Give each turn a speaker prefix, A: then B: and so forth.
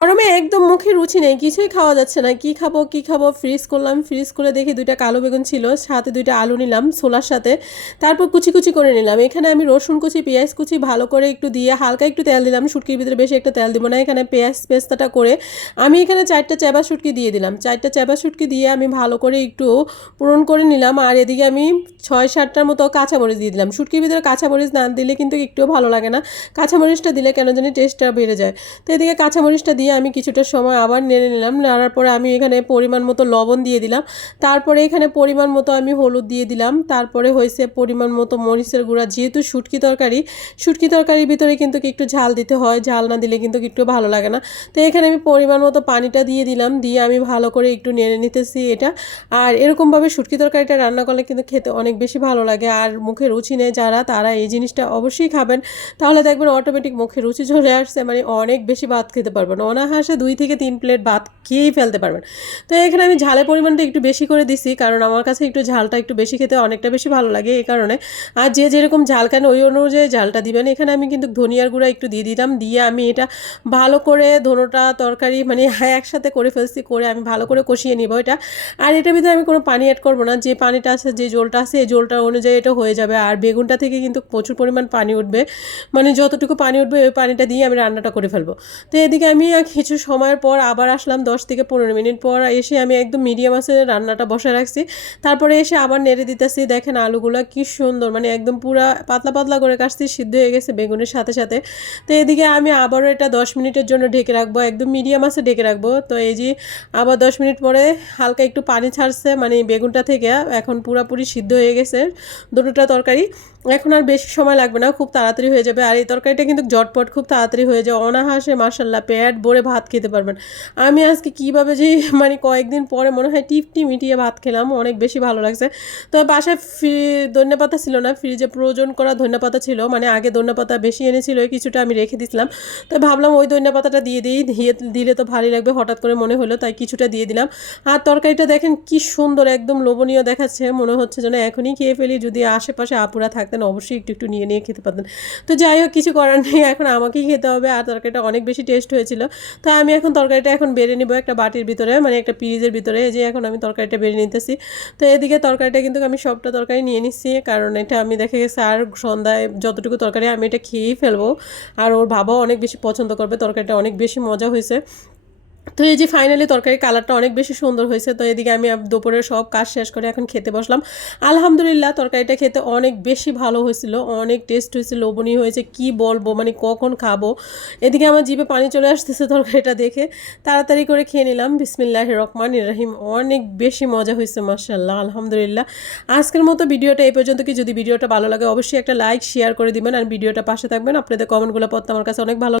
A: গরমে একদম মুখে রুচি নেই, কিছুই খাওয়া যাচ্ছে না। কি খাব কি খাব? ফ্রিজ করলাম ফ্রিজ করে দেখি দুইটা কালো বেগুন ছিল, সাথে দুইটা আলু নিলাম ছোলার সাথে। তারপর কুচি কুচি করে নিলাম। এখানে আমি রসুন কুচি, পেঁয়াজ কুচি ভালো করে একটু দিয়ে হালকা একটু তেল দিলাম। শুটকির ভিতরে বেশি একটা তেল দিব না। এখানে পেঁয়াজ পেস্তাটা করে আমি এখানে চারটা চেবা শুটকি দিয়ে দিলাম। চারটা চেবা শুটকি দিয়ে আমি ভালো করে একটু পূরণ করে নিলাম। আর এদিকে আমি ছয় সাতটার মতো কাঁচামরিচ দিয়ে দিলাম। শুটকির ভিতরে কাঁচামরিচ না দিলে কিন্তু একটুও ভালো লাগে না। কাঁচামরিচটা দিলে কেন জানি টেস্টটা বেড়ে যায়। তো এদিকে কাঁচামরিচটা দিয়ে আমি কিছুটা সময় আবার নেড়ে নিলাম। নাড়ার পরে আমি এখানে পরিমাণ মতো লবণ দিয়ে দিলাম। তারপরে এখানে পরিমাণ মতো আমি হলুদ দিয়ে দিলাম। তারপরে হয়েছে পরিমাণ মতো মরিচের গুঁড়া। যেহেতু শুটকি তরকারি, শুটকি তরকারির ভিতরে কিন্তু একটু ঝাল দিতে হয়। ঝাল না দিলে কিন্তু একটু ভালো লাগে না। তো এখানে আমি পরিমাণ মতো পানিটা দিয়ে দিলাম। দিয়ে আমি ভালো করে একটু নেড়ে নিতেছি এটা। আর এরকমভাবে শুটকি তরকারিটা রান্না করলে কিন্তু খেতে অনেক বেশি ভালো লাগে। আর মুখে রুচি নেই যারা, তারা এই জিনিসটা অবশ্যই খাবেন। তাহলে দেখবেন অটোমেটিক মুখে রুচি চলে আসছে। মানে অনেক বেশি ভাত খেতে পারবেন। অনাহাসে দুই থেকে তিন প্লেট ভাত খেয়েই ফেলতে পারবেন। তো এখানে আমি ঝালের পরিমাণটা একটু বেশি করে দিছি, কারণ আমার কাছে একটু ঝালটা একটু বেশি খেতে অনেকটা বেশি ভালো লাগে এই কারণে। আর যে যেরকম ঝাল খান ওই অনুযায়ী ঝালটা দিবেন। এখানে আমি কিন্তু ধনিয়ার গুঁড়া একটু দিয়ে দিলাম, দিয়ে আমি এটা ভালো করে ধনোটা তরকারি মানে হ্যাঁ একসাথে করে ফেলছি, করে আমি ভালো করে কষিয়ে নিব এটা। আর এটার ভিতরে আমি কোনো পানি অ্যাড করব না, যে পানিটা আছে, যে জলটা আছে, এই জলটা অনুযায়ী এটা হয়ে যাবে। আর বেগুনটা থেকে কিন্তু প্রচুর পরিমাণ পানি উঠবে মানে যতটুকু পানি উঠবে ওই পানিটা দিয়ে আমি রান্নাটা করে ফেলব। তো এদিকে আমি কিছু সময়ের পর আবার আসলাম দশ থেকে পনেরো মিনিট পর এসে আমি একদম মিডিয়াম আছে, রান্নাটা বসে রাখছি। তারপরে এসে আবার নেড়ে দিতেছি, দেখেন আলুগুলো কি সুন্দর মানে একদম পুরা পাতলা পাতলা করে কাটছি, সিদ্ধ হয়ে গেছে বেগুনের সাথে সাথে। তো এদিকে আমি আবারও এটা দশ মিনিটের জন্য ঢেকে রাখব, একদম মিডিয়াম আছে ঢেকে রাখব। তো এই যে আবার দশ মিনিট পরে হালকা একটু পানি ছাড়ছে মানে বেগুনটা থেকে এখন পুরাপুরি সিদ্ধ হয়ে গেছে দুটোটা তরকারি। এখন আর বেশি সময় লাগবে না, খুব তাড়াতাড়ি হয়ে যাবে। আর এই তরকারিটা কিন্তু জটপট খুব তাড়াতাড়ি হয়ে যায়, অনাহাসে মাসাল্লাহ পেট ভরে ভাত খেতে পারবেন। আমি আজকে কীভাবে যে মানে কয়েকদিন পরে মনে হয় টিপটি মিটিয়ে ভাত খেলাম, অনেক বেশি ভালো লাগছে। তো বাসায় ফ্রি, ধনে পাতা ছিল না, ফ্রিজে প্রয়োজন করা ধনে পাতা ছিল মানে আগে ধনে পাতা বেশি এনেছিল কিছুটা আমি রেখে দিয়েছিলাম তো ভাবলাম ওই ধনে পাতাটা দিয়ে দিই, দিয়ে দিলে তো ভালোই লাগবে, হঠাৎ করে মনে হলো, তাই কিছুটা দিয়ে দিলাম। আর তরকারিটা দেখেন কি সুন্দর, একদম লোভনীয় দেখাচ্ছে, মনে হচ্ছে যেন এখনই খেয়ে ফেলি, যদি আশেপাশে আপুরা থাকতেন অবশ্যই একটু একটু নিয়ে নিয়ে খেতে পারতেন। তো যাই হোক, কিছু করার নেই, এখন আমাকেই খেতে হবে, আর তরকারিটা অনেক বেশি টেস্ট হয়েছিল। তো আমি এখন তরকারিটা এখন বেড়ে নিব একটা বাটির ভিতরে মানে একটা পিরিজের ভিতরে যে এখন আমি তরকারিটা বেড়ে নিতেছি। তো এদিকে তরকারিটা কিন্তু আমি সবটা তরকারি নিয়ে নিচ্ছি কারণ এটা আমি দেখে গেছি আর সন্ধ্যায় যতটুকু তরকারি আমি এটা খেয়েই ফেলব। আর ওর বাবাও অনেক বেশি পছন্দ করবে, তরকারিটা অনেক বেশি মজা হয়েছে। তো এই যে ফাইনালি তরকারির কালারটা অনেক বেশি সুন্দর হয়েছে, তো এদিকে আমি দুপুরের সব কাজ শেষ করে এখন খেতে বসলাম। আলহামদুলিল্লাহ, তরকারিটা খেতে অনেক বেশি ভালো হয়েছিল, অনেক টেস্ট হয়েছে লোভনীয় হয়েছে, কি বলব মানে কখন খাব? এদিকে আমার জিভে পানি চলে আসতেছে তরকারিটা দেখে, তাড়াতাড়ি করে খেয়ে নিলাম। বিসমিল্লাহ রহমান রহিম, অনেক বেশি মজা হয়েছে মার্শাল্লাহ আলহামদুলিল্লাহ। আজকের মতো ভিডিওটা এই পর্যন্ত কি, যদি ভিডিওটা ভালো লাগে অবশ্যই একটা লাইক শেয়ার করে দিবেন, আর ভিডিওটা পাশে থাকবেন। আপনাদের কমেন্টগুলো পড়তে আমার কাছে অনেক ভালো